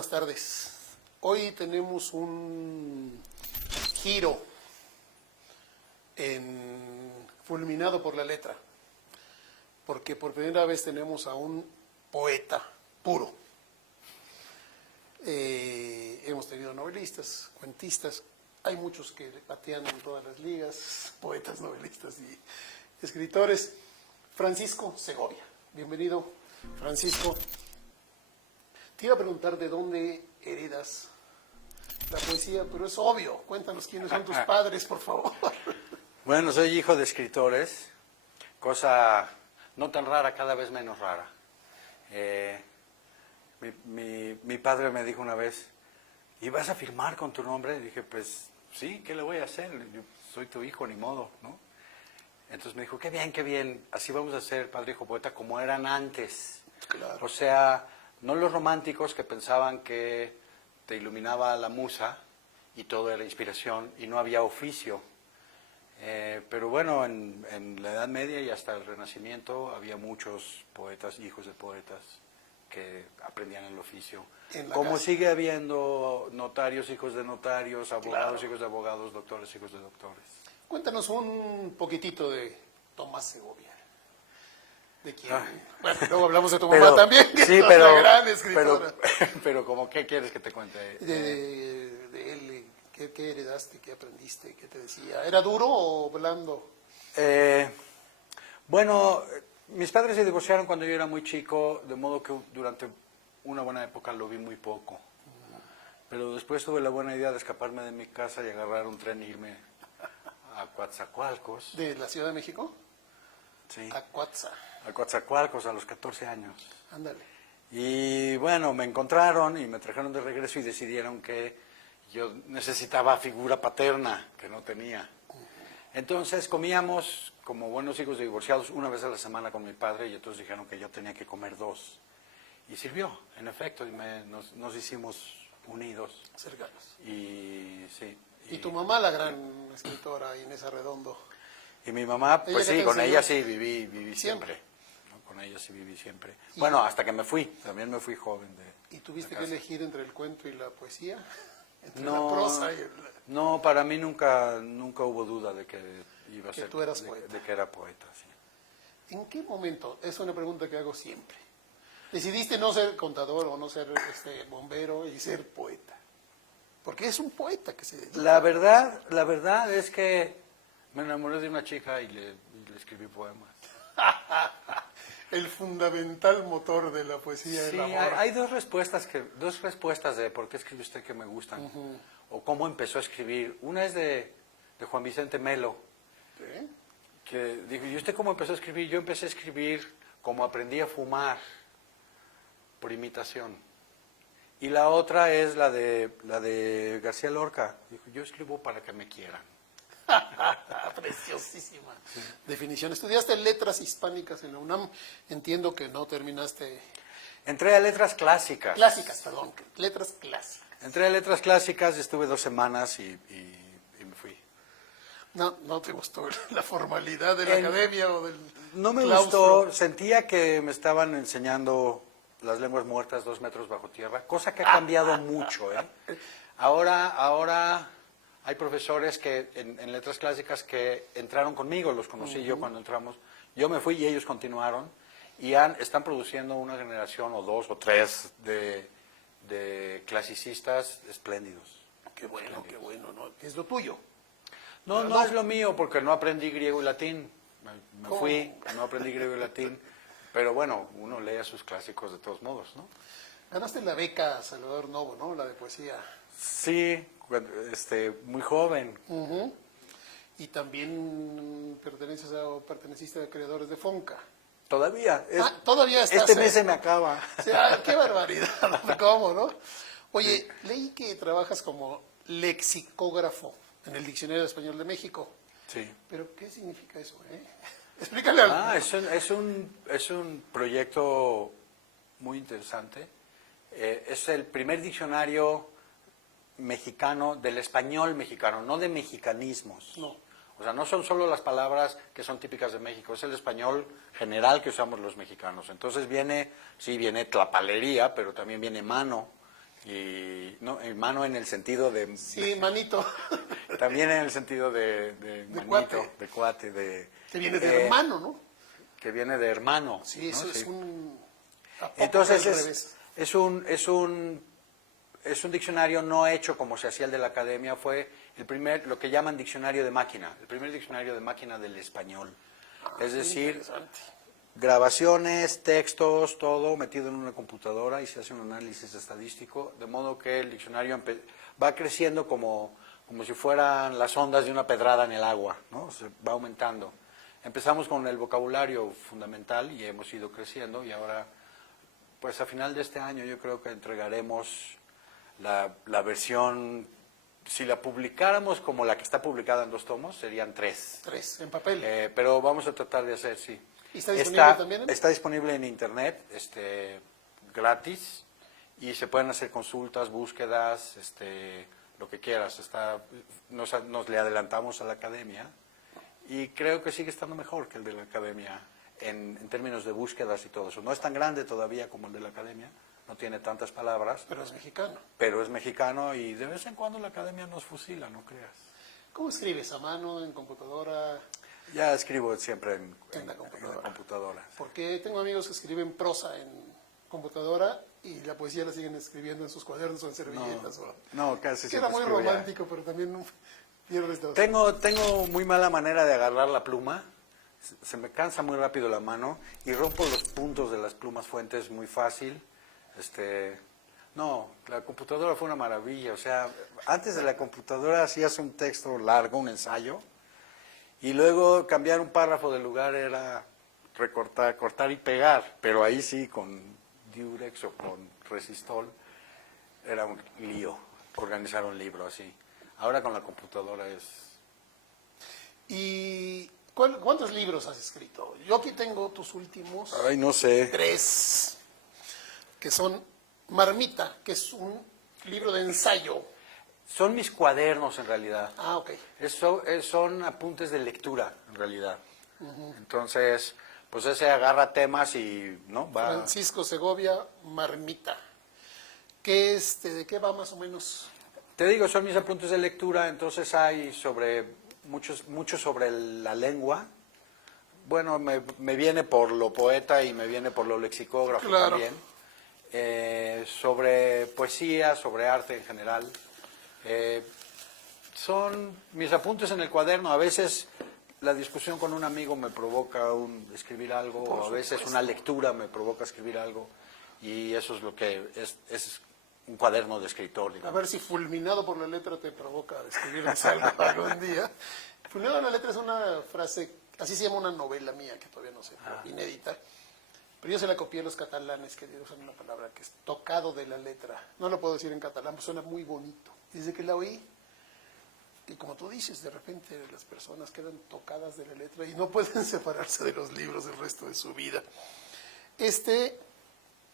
buenas tardes. Hoy tenemos un giro fulminado por la letra, porque por primera vez tenemos a un poeta puro. Hemos tenido novelistas, cuentistas, hay muchos que patean en todas las ligas, poetas, novelistas y escritores. Francisco Segovia, bienvenido, Francisco. Te iba a preguntar de dónde heredas la poesía, pero es obvio. Cuéntanos quiénes son tus padres, por favor. Bueno, soy hijo de escritores, cosa no tan rara, cada vez menos rara. Mi padre me dijo una vez, ¿y vas a firmar con tu nombre? Y dije, pues sí, ¿qué le voy a hacer? Yo soy tu hijo, ni modo, ¿no? Entonces me dijo, qué bien, así vamos a ser padre, hijo, poeta, como eran antes. Claro. O sea, no los románticos que pensaban que te iluminaba la musa y todo era inspiración y no había oficio. Pero bueno, en la Edad Media y hasta el Renacimiento había muchos poetas, hijos de poetas, que aprendían el oficio. Como casa. sigue habiendo notarios, hijos de notarios, abogados, Claro. hijos de abogados, doctores, hijos de doctores. Cuéntanos un poquitito de Tomás Segovia. ¿De quién? Ah. Bueno, luego hablamos de tu mamá también, que sí, es una gran escritora. pero ¿cómo qué quieres que te cuente? De él, ¿qué heredaste? ¿Qué aprendiste? ¿Qué te decía? ¿Era duro o blando? Bueno, mis padres se divorciaron cuando yo era muy chico, de modo que durante una buena época lo vi muy poco. Pero después tuve la buena idea de escaparme de mi casa y agarrar un tren e irme a Coatzacoalcos. ¿De la Ciudad de México? Sí. A Coatza. A Coatzacoalcos a los 14 años. Ándale. Y bueno, me encontraron y me trajeron de regreso y decidieron que yo necesitaba figura paterna, que no tenía. Entonces comíamos, como buenos hijos de divorciados, una vez a la semana con mi padre y entonces dijeron que yo tenía que comer 2. Y sirvió, en efecto, y nos hicimos unidos. Cercanos. Y sí. ¿Y tu mamá, la gran escritora Inés Arredondo? Y mi mamá, pues ¿Ella qué sí, te con enseñó? ella sí viví siempre. ¿No? Con ella sí viví siempre. Bueno, hasta que me fui, también me fui joven de... ¿Y tuviste de que casa. elegir entre el cuento y la poesía? Entre No, la prosa y el... no, para mí nunca hubo duda de que iba a Que ser, tú eras poeta. de que era poeta, sí. ¿En qué momento? Es una pregunta que hago siempre. ¿Decidiste no ser contador o no ser bombero y ser poeta? Porque es un poeta que se dedica. La verdad es que me enamoré de una chica y le escribí poemas. El fundamental motor de la poesía es Sí, el amor. hay dos respuestas de por qué escribe usted que me gustan, o cómo empezó a escribir. Una es de Juan Vicente Melo, ¿Sí? que dijo, ¿y usted cómo empezó a escribir? Yo empecé a escribir como aprendí a fumar, por imitación. Y la otra es la de García Lorca. Dijo, yo escribo para que me quieran. Preciosísima definición. ¿Estudiaste letras hispánicas en la UNAM? Entiendo que no terminaste... Entré a letras clásicas. Clásicas, perdón. Letras clásicas. Entré a letras clásicas, estuve 2 semanas y me fui. No te gustó la formalidad de la academia o del No me claustro? gustó, sentía que me estaban enseñando las lenguas muertas 2 metros bajo tierra, cosa que ha cambiado mucho, ¿eh? Ahora hay profesores que en letras clásicas que entraron conmigo, los conocí yo cuando entramos. Yo me fui y ellos continuaron y están produciendo una generación o 2 o 3 de clasicistas espléndidos. Qué bueno, ¿no? Es lo tuyo. No es lo mío porque no aprendí griego y latín. Me ¿Cómo? fui, no aprendí griego y latín. Pero bueno, uno lee a sus clásicos de todos modos, ¿no? Ganaste la beca Salvador Novo, ¿no? La de poesía. Sí, muy joven. Y también perteneciste a creadores de Fonca. Todavía. Todavía estás... Este mes se me acaba. O sea, qué barbaridad. ¿Cómo, no? Oye, leí que trabajas como lexicógrafo en el Diccionario Español de México. Sí. ¿Pero qué significa eso, Explícale algo. Es un proyecto muy interesante. Es el primer diccionario mexicano, del español mexicano, no de mexicanismos. No. O sea, no son solo las palabras que son típicas de México, es el español general que usamos los mexicanos. Entonces viene tlapalería, pero también viene mano, Y no, mano en el sentido de... Sí, manito. También en el sentido de manito, cuate. de cuate, de... Que viene de hermano, ¿no? Que viene de hermano. Sí, ¿no? eso es Sí. un... Entonces al revés. es un diccionario no hecho como se hacía el de la academia, fue el primer, lo que llaman diccionario de máquina, el primer diccionario de máquina del español. Es decir, Interesante. grabaciones, textos, todo metido en una computadora y se hace un análisis estadístico, de modo que el diccionario va creciendo como si fueran las ondas de una pedrada en el agua, ¿no? Se va aumentando. Empezamos con el vocabulario fundamental y hemos ido creciendo y ahora, pues a final de este año yo creo que entregaremos la versión, si la publicáramos como la que está publicada en 2 tomos, serían 3. 3, en papel. Pero vamos a tratar de hacer, sí. ¿Y está disponible también? Está disponible en internet, gratis, y se pueden hacer consultas, búsquedas, lo que quieras. Nos le adelantamos a la academia y creo que sigue estando mejor que el de la academia en términos de búsquedas y todo eso. No es tan grande todavía como el de la academia, no tiene tantas palabras. Pero es mexicano. Pero es mexicano y de vez en cuando la academia nos fusila, no creas. ¿Cómo escribes? ¿A mano, en computadora? Ya escribo siempre En la computadora. en la computadora. Porque tengo amigos que escriben prosa en computadora y la poesía la siguen escribiendo en sus cuadernos o en servilletas. No, casi Que era siempre muy escribo ya. romántico, pero también pierdes la... Tengo muy mala manera de agarrar la pluma, se me cansa muy rápido la mano y rompo los puntos de las plumas fuentes muy fácil. No, la computadora fue una maravilla, o sea, antes de la computadora hacías un texto largo, un ensayo, y luego cambiar un párrafo de lugar era recortar, cortar y pegar, pero ahí sí con Durex o con Resistol era un lío organizar un libro así. Ahora con la computadora es... ¿Y cuántos libros has escrito? Yo aquí tengo tus últimos Ay, no sé. 3, que son Marmita, que es un libro de ensayo. Son mis cuadernos en realidad. Ah, ok. Son apuntes de lectura en realidad. Entonces, pues ese agarra temas y no va. Francisco Segovia, Marmita. ¿De qué va más o menos? Te digo, son mis apuntes de lectura, entonces hay sobre mucho sobre la lengua. Bueno, me viene por lo poeta y me viene por lo lexicógrafo Claro. también. Sobre poesía, sobre arte en general. Son mis apuntes en el cuaderno. A veces la discusión con un amigo me provoca escribir algo, o a veces una lectura me provoca escribir algo, y eso es lo que es un cuaderno de escritor, A digamos. ver si fulminado por la letra te provoca escribirnos algo algún día. Fulminado por la letra es una frase, así se llama una novela mía, que todavía no sé, inédita. Pero yo se la copié a los catalanes, que usan una palabra que es tocado de la letra. No lo puedo decir en catalán, pues suena muy bonito. Desde que la oí, y como tú dices, de repente las personas quedan tocadas de la letra y no pueden separarse de los libros el resto de su vida.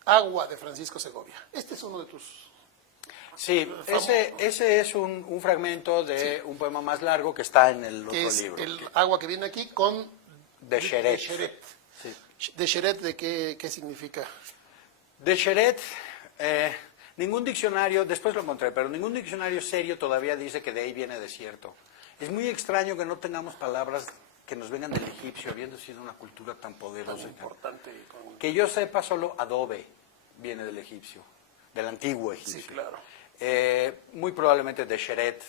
Agua, de Francisco Segovia. Este es uno de tus... Sí, ese es un fragmento de un poema más largo que está en el que otro es libro. el agua que viene aquí con... De Xeret. De Xeret. Sí. ¿De Xeret de qué significa? De Xeret, ningún diccionario, después lo encontré, pero ningún diccionario serio todavía dice que de ahí viene desierto. Es muy extraño que no tengamos palabras que nos vengan del egipcio, habiendo sido una cultura tan poderosa. Tan importante. Que yo sepa, solo adobe viene del egipcio, del antiguo egipcio. Sí, claro. Muy probablemente de Xeret,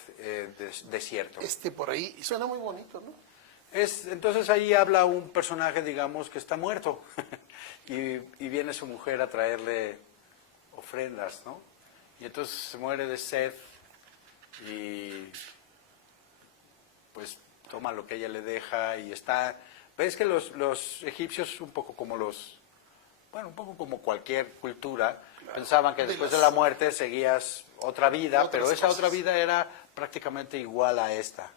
desierto. Por ahí, y suena muy bonito, ¿no? Entonces ahí habla un personaje, digamos, que está muerto y viene su mujer a traerle ofrendas, ¿no? Y entonces se muere de sed y pues toma lo que ella le deja y está... Ves que los egipcios, un poco como un poco como cualquier cultura, pensaban que después de la muerte seguías otra vida, pero esa otra vida era prácticamente igual a esta.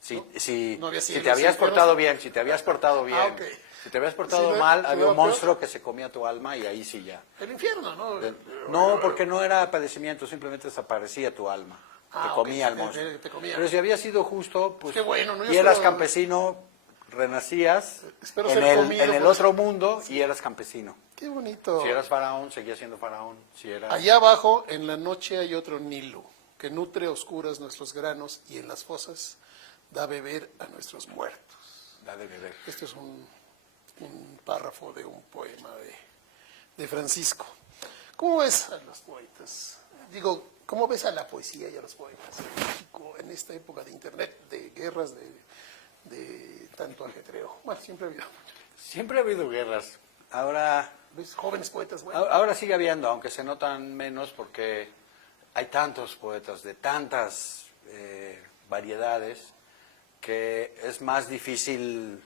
Si te habías portado bien, si te habías portado bien, okay. si te habías portado mal, había un monstruo que se comía tu alma y ahí sí ya. El infierno, ¿no? No, porque no era padecimiento, simplemente desaparecía tu alma. Te comía el monstruo. Te comía. Pero si habías sido justo, pues, Qué bueno, ¿no? y eras campesino, renacías Espero en ser comido en el por otro mundo y eras campesino. Qué bonito. Si eras faraón, seguías siendo faraón. Si eras... Allá abajo, en la noche, hay otro Nilo, que nutre a oscuras nuestros granos y en las fosas da beber a nuestros muertos. Da de beber. Este es un párrafo de un poema de Francisco. ¿Cómo ves a los poetas? Digo, ¿cómo ves a la poesía y a los poetas en México en esta época de internet, de guerras, de tanto ajetreo? Bueno, siempre ha habido. Siempre ha habido guerras. Ahora, ¿Ves jóvenes poetas buenos? ahora sigue habiendo, aunque se notan menos porque hay tantos poetas de tantas variedades que es más difícil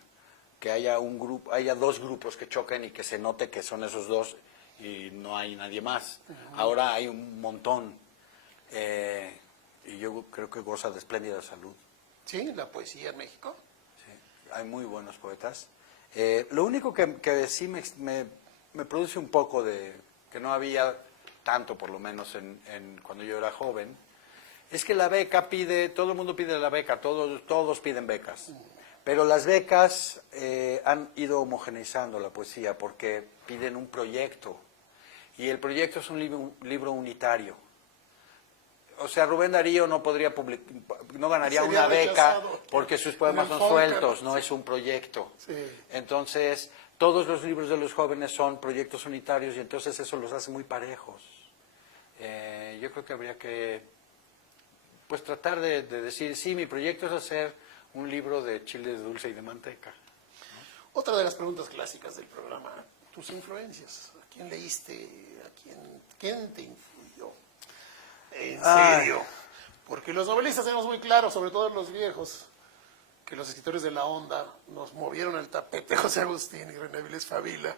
que haya un grupo, haya dos grupos que choquen y que se note que son esos dos y no hay nadie más. Ahora hay un montón y yo creo que goza de espléndida salud. Sí, la poesía en México. Sí, hay muy buenos poetas. Lo único que sí me produce un poco de que no había tanto, por lo menos cuando yo era joven, es que la beca pide, todo el mundo pide la beca, todos piden becas. Pero las becas han ido homogeneizando la poesía porque piden un proyecto. Y el proyecto es un libro unitario. O sea, Rubén Darío no podría no ganaría Sería una beca rechazado porque sus poemas en el son Fonca, sueltos, no sí. es un proyecto. Sí. Entonces, todos los libros de los jóvenes son proyectos unitarios y entonces eso los hace muy parejos. Yo creo que habría que pues tratar de decir, sí, mi proyecto es hacer un libro de chile de dulce y de manteca. Otra de las preguntas clásicas del programa, tus influencias. ¿A quién leíste? ¿Quién te influyó? En serio. Porque los novelistas tenemos muy claro, sobre todo los viejos, que los escritores de la onda nos movieron el tapete, José Agustín y René Vilés Favila.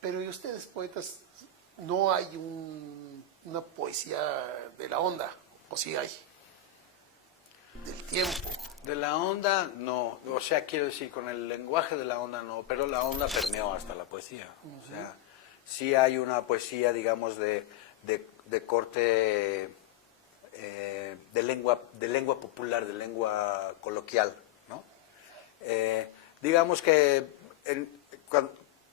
Pero ¿y ustedes, poetas, no hay una poesía de la onda? ¿O sí hay? Del tiempo. De la onda, no. O sea, quiero decir, con el lenguaje de la onda, no. Pero la onda permeó hasta la poesía. O sea, sí hay una poesía, digamos, de corte de lengua popular, de lengua coloquial, ¿no? Digamos que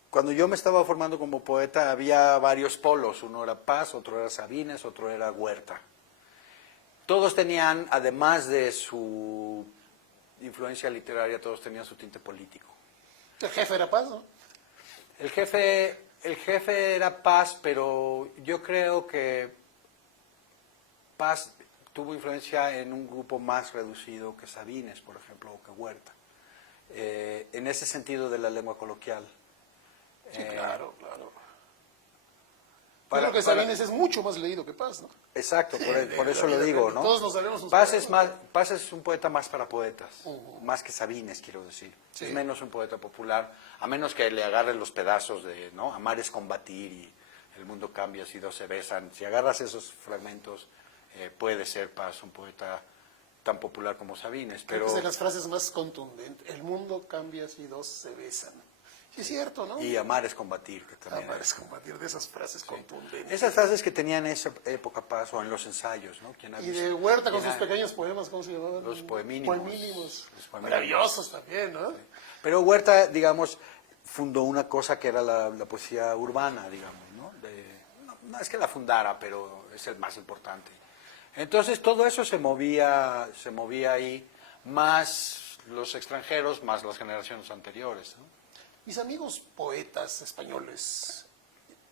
cuando yo me estaba formando como poeta había varios polos. Uno era Paz, otro era Sabines, otro era Huerta. Todos tenían, además de su influencia literaria, todos tenían su tinte político. El jefe era Paz, ¿no? El jefe era Paz, pero yo creo que Paz tuvo influencia en un grupo más reducido que Sabines, por ejemplo, o que Huerta. En ese sentido de la lengua coloquial. Sí, claro. Yo creo que Sabines es mucho más leído que Paz, ¿no? Exacto, por eso lo digo, ¿no? Todos nos sabemos sus Paz poemas. Paz es un poeta más para poetas, más que Sabines, quiero decir. Sí. Es menos un poeta popular, a menos que le agarre los pedazos de, ¿no? Amar es combatir y el mundo cambia si dos se besan. Si agarras esos fragmentos, puede ser Paz un poeta tan popular como Sabines, Creo pero... que es de las frases más contundentes. El mundo cambia si dos se besan. Sí, es cierto, ¿no? Y amar es combatir, que también Amar es combatir, de esas frases contundentes. Esas frases que tenían en esa época Paz o en los ensayos, ¿no? ¿Quién ha Y visto? de Huerta con ¿Quién sus pequeños poemas, ¿cómo se llamaban? Los poemínimos. Poemínimos. Los poemínimos. Maravillosos también, ¿no? Pero Huerta, digamos, fundó una cosa que era la poesía urbana, digamos, ¿no? No es que la fundara, pero es el más importante. Entonces todo eso se movía ahí, más los extranjeros, más las generaciones anteriores, ¿no? Mis amigos poetas españoles,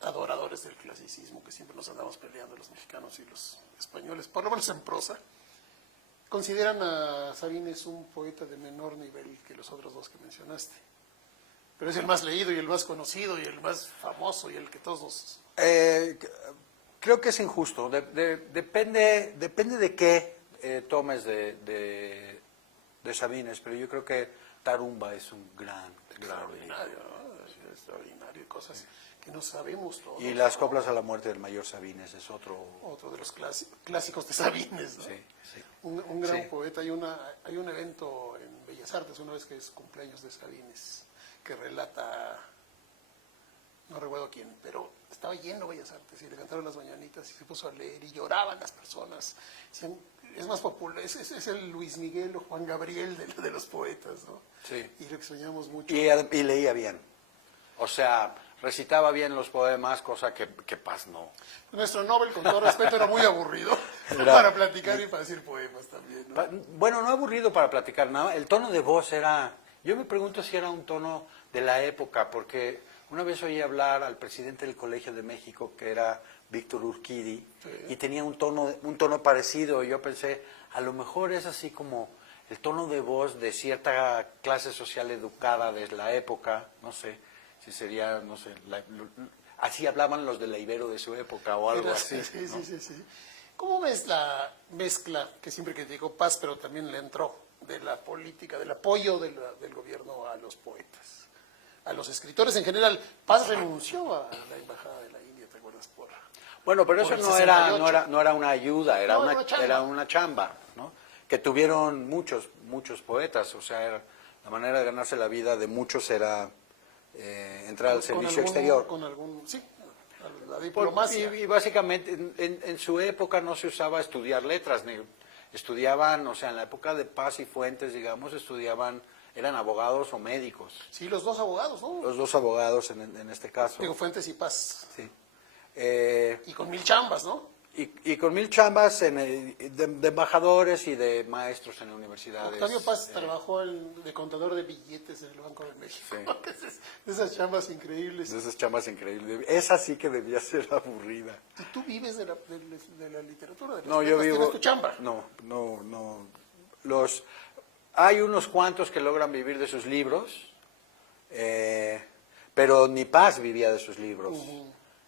adoradores del clasicismo, que siempre nos andamos peleando los mexicanos y los españoles, por lo menos en prosa, consideran a Sabines un poeta de menor nivel que los otros dos que mencionaste. Pero es el más leído y el más conocido y el más famoso y el que todos nos... Creo que es injusto. Depende de qué tomes de Sabines, pero yo creo que Tarumba es un gran Extraordinario, ¿no? Es extraordinario, cosas que no sabemos todos. Y las coplas a la muerte del mayor Sabines es otro de los clásicos de Sabines, ¿no? Sí. Un gran Sí. poeta. Hay un evento en Bellas Artes, una vez que es cumpleaños de Sabines, que relata, no recuerdo quién, pero estaba lleno Bellas Artes y le cantaron las mañanitas y se puso a leer y lloraban las personas. Decían, es más popular, es el Luis Miguel o Juan Gabriel de los poetas, ¿no? Sí. Y lo extrañamos mucho. Y leía bien. O sea, recitaba bien los poemas, cosa que Paz no. Nuestro Nobel, con todo respeto, era muy aburrido para platicar y para decir poemas también, ¿no? Bueno, no aburrido para platicar nada. El tono de voz era... Yo me pregunto si era un tono de la época, porque una vez oí hablar al presidente del Colegio de México, que era Víctor Urquidi, y tenía un tono parecido. Y yo pensé, a lo mejor es así como el tono de voz de cierta clase social educada de la época, no sé, si sería, no sé, así hablaban los de la Ibero de su época o algo así. Sí, ¿no? sí. ¿Cómo ves la mezcla que siempre criticó Paz, pero también le entró de la política, del apoyo del gobierno a los poetas, a los escritores en general? Paz renunció a la embajada de la India, ¿te acuerdas? Bueno, pero por eso el no 68. era una ayuda, era No, era una chamba, ¿no? Que tuvieron muchos poetas, o sea, la manera de ganarse la vida de muchos era entrar al servicio exterior. Sí, la diplomacia. Y básicamente en su época no se usaba estudiar letras, ni estudiaban, o sea, en la época de Paz y Fuentes, digamos, eran abogados o médicos. Sí, los dos abogados, ¿no? Los dos abogados en este caso. Digo, Fuentes y Paz. Sí. Y con 1000 chambas, ¿no? Y con 1000 chambas de embajadores y de maestros en universidades. Octavio Paz trabajó de contador de billetes en el Banco de México. Sí. De esas chambas increíbles. De esas chambas increíbles. Esa sí que debía ser aburrida. ¿Y tú vives de la literatura? De las No, yo letras? vivo... ¿Tienes tu chamba? No. Hay unos cuantos que logran vivir de sus libros, pero ni Paz vivía de sus libros.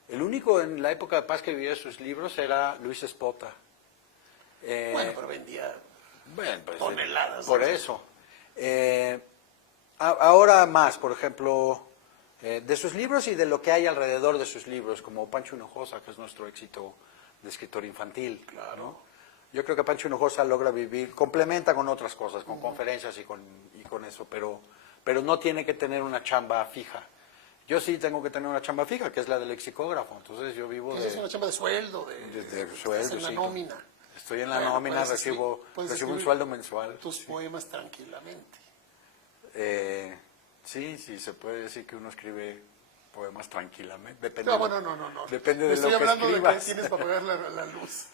El único en la época de Paz que vivía de sus libros era Luis Espota. Bueno, pero vendía Pues, toneladas. por eso. Ahora más, por ejemplo, de sus libros y de lo que hay alrededor de sus libros, como Pancho Hinojosa, que es nuestro éxito de escritor infantil. Claro. ¿no? Yo creo que Pancho Hinojosa logra vivir, complementa con otras cosas, con conferencias y con eso, pero no tiene que tener una chamba fija. Yo sí tengo que tener una chamba fija, que es la del lexicógrafo. Entonces yo vivo Es una chamba de sueldo, de sueldo, en la sí. nómina. Estoy en la Bueno, nómina, recibo un sueldo mensual. Tus poemas tranquilamente. Sí, se puede decir que uno escribe poemas tranquilamente. Depende No, bueno, no. Depende de Estoy lo que hablando escribas. de que tienes para pagar la luz.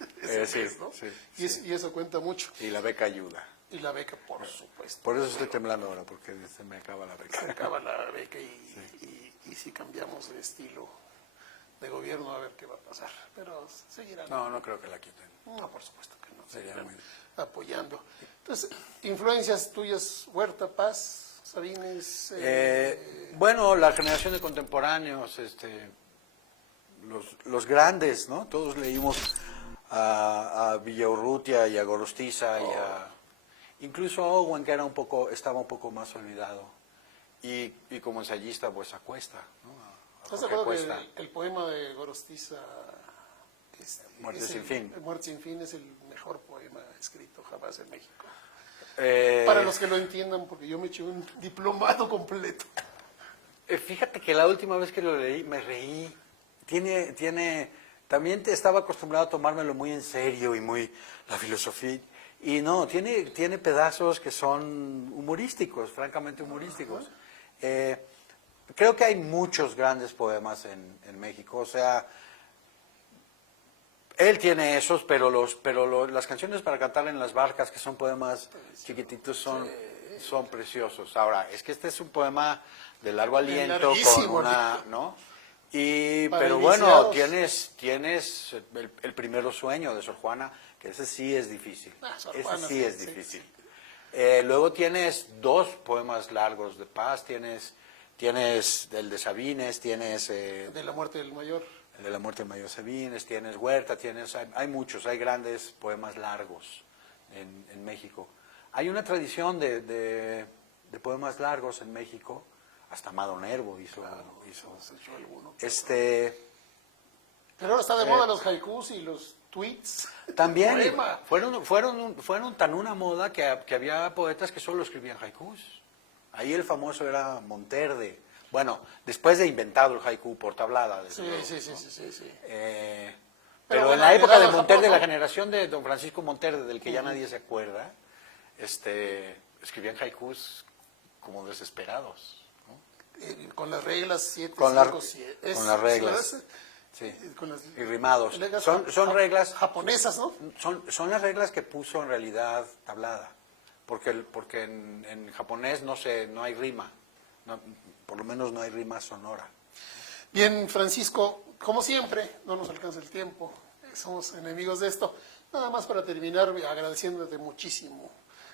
Sí, mes, ¿no? sí. Y eso cuenta mucho. Y la beca ayuda. Y la beca, por supuesto. Por eso estoy temblando ahora, porque se me acaba la beca. Se acaba la beca y si cambiamos de estilo de gobierno, a ver qué va a pasar. Pero seguirán. No creo que la quiten. No, por supuesto que no. Sería Seguirán muy... apoyando. Entonces, influencias tuyas, Huerta, Paz, Sabines. Bueno, la generación de contemporáneos, los grandes, ¿no? Todos leímos a Villaurrutia y a Gorostiza y incluso a Owen, que estaba un poco más olvidado. Y como ensayista, pues a Cuesta, ¿no? ¿Estás de acuerdo que el poema de Gorostiza, Muerte sin fin? Muerte sin fin es el mejor poema escrito jamás en México. Eh, Para los que lo entiendan, porque yo me eché un diplomado completo. Fíjate que la última vez que lo leí me reí. También estaba acostumbrado a tomármelo muy en serio y muy la filosofía. Y no, tiene pedazos que son humorísticos, francamente humorísticos. Creo que hay muchos grandes poemas en México. O sea, él tiene esos, pero las canciones para cantar en las barcas, que son poemas chiquititos, son preciosos. Ahora, es que este es un poema de largo aliento, con una, ¿no? Pero bueno, tienes el primero sueño de Sor Juana, que ese sí es difícil. Ese sí es difícil. Luego tienes dos poemas largos de Paz, tienes el de Sabines, tienes... de la muerte del mayor. El de la muerte del mayor Sabines, tienes Huerta, hay muchos, hay grandes poemas largos en México. Hay una tradición de poemas largos en México. Hasta Amado Nervo hizo alguno. Pero ahora está de moda los haikus y los tweets. También fueron tan una moda que había poetas que solo escribían haikus. Ahí el famoso era Monterde. Bueno, después de inventado el haiku por tablada. Desde luego, Sí. Pero bueno, en la época de llegado a Monter, Japón, de la ¿no? generación de don Francisco Monter, del que ya nadie se acuerda, escribían haikus como desesperados. Con las reglas 7, Con 5, las- 7. con las reglas. Sí. Con las Y rimados. reglas Son reglas japonesas, ¿no? Son las reglas que puso en realidad tablada, porque en japonés no hay rima, por lo menos no hay rima sonora. Bien, Francisco, como siempre, no nos alcanza el tiempo, somos enemigos de esto. Nada más para terminar, agradeciéndote muchísimo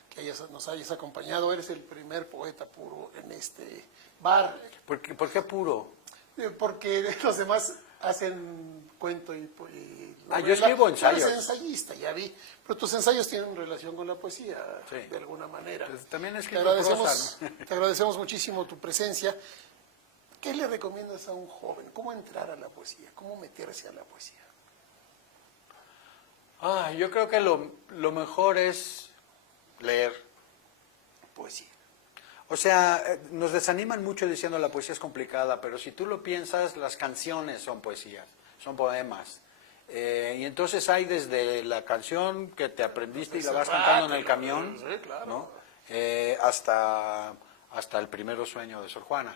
que nos hayas acompañado. Eres el primer poeta puro en este bar, ¿Por qué puro? porque los demás hacen cuento y yo escribo ensayos. Tú eres ensayista, ya vi, pero tus ensayos tienen relación con la poesía, Sí. de alguna manera. Pues también he Te escrito agradecemos, prosa, ¿no? te agradecemos muchísimo tu presencia. ¿Qué le recomiendas a un joven? ¿Cómo entrar a la poesía? ¿Cómo meterse a la poesía? Yo creo que lo mejor es leer. Poesía. O sea, nos desaniman mucho diciendo la poesía es complicada, pero si tú lo piensas, las canciones son poesías, son poemas. Y entonces hay desde la canción que te aprendiste y la vas cantando en el camión, Sí, claro. ¿no? Hasta el primero sueño de Sor Juana,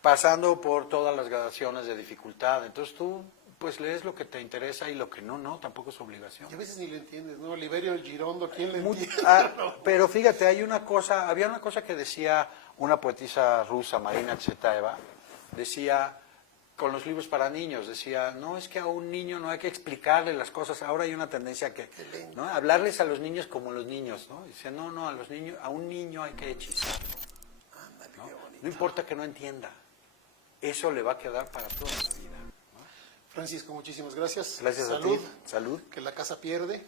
pasando por todas las gradaciones de dificultad. Entonces tú pues lees lo que te interesa y lo que no, tampoco es obligación. Y a veces ni le entiendes, ¿no? Oliverio Girondo, ¿quién le entiende? Pero fíjate, había una cosa que decía una poetisa rusa, Marina Tsvetaeva, decía, con los libros para niños, decía, no, es que a un niño no hay que explicarle las cosas, ahora hay una tendencia ¿no? Hablarles a los niños como los niños, ¿no? Dice, no, a un niño hay que hechizarlo. Ándale, ¿No? qué bonito. No importa que no entienda, eso le va a quedar para toda la vida. Francisco, muchísimas gracias. Gracias Salud. a ti. Salud. Que la casa pierde.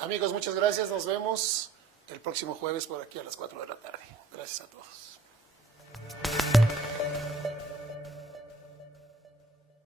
Amigos, muchas gracias. Nos vemos el próximo jueves por aquí a las 4 de la tarde. Gracias a todos.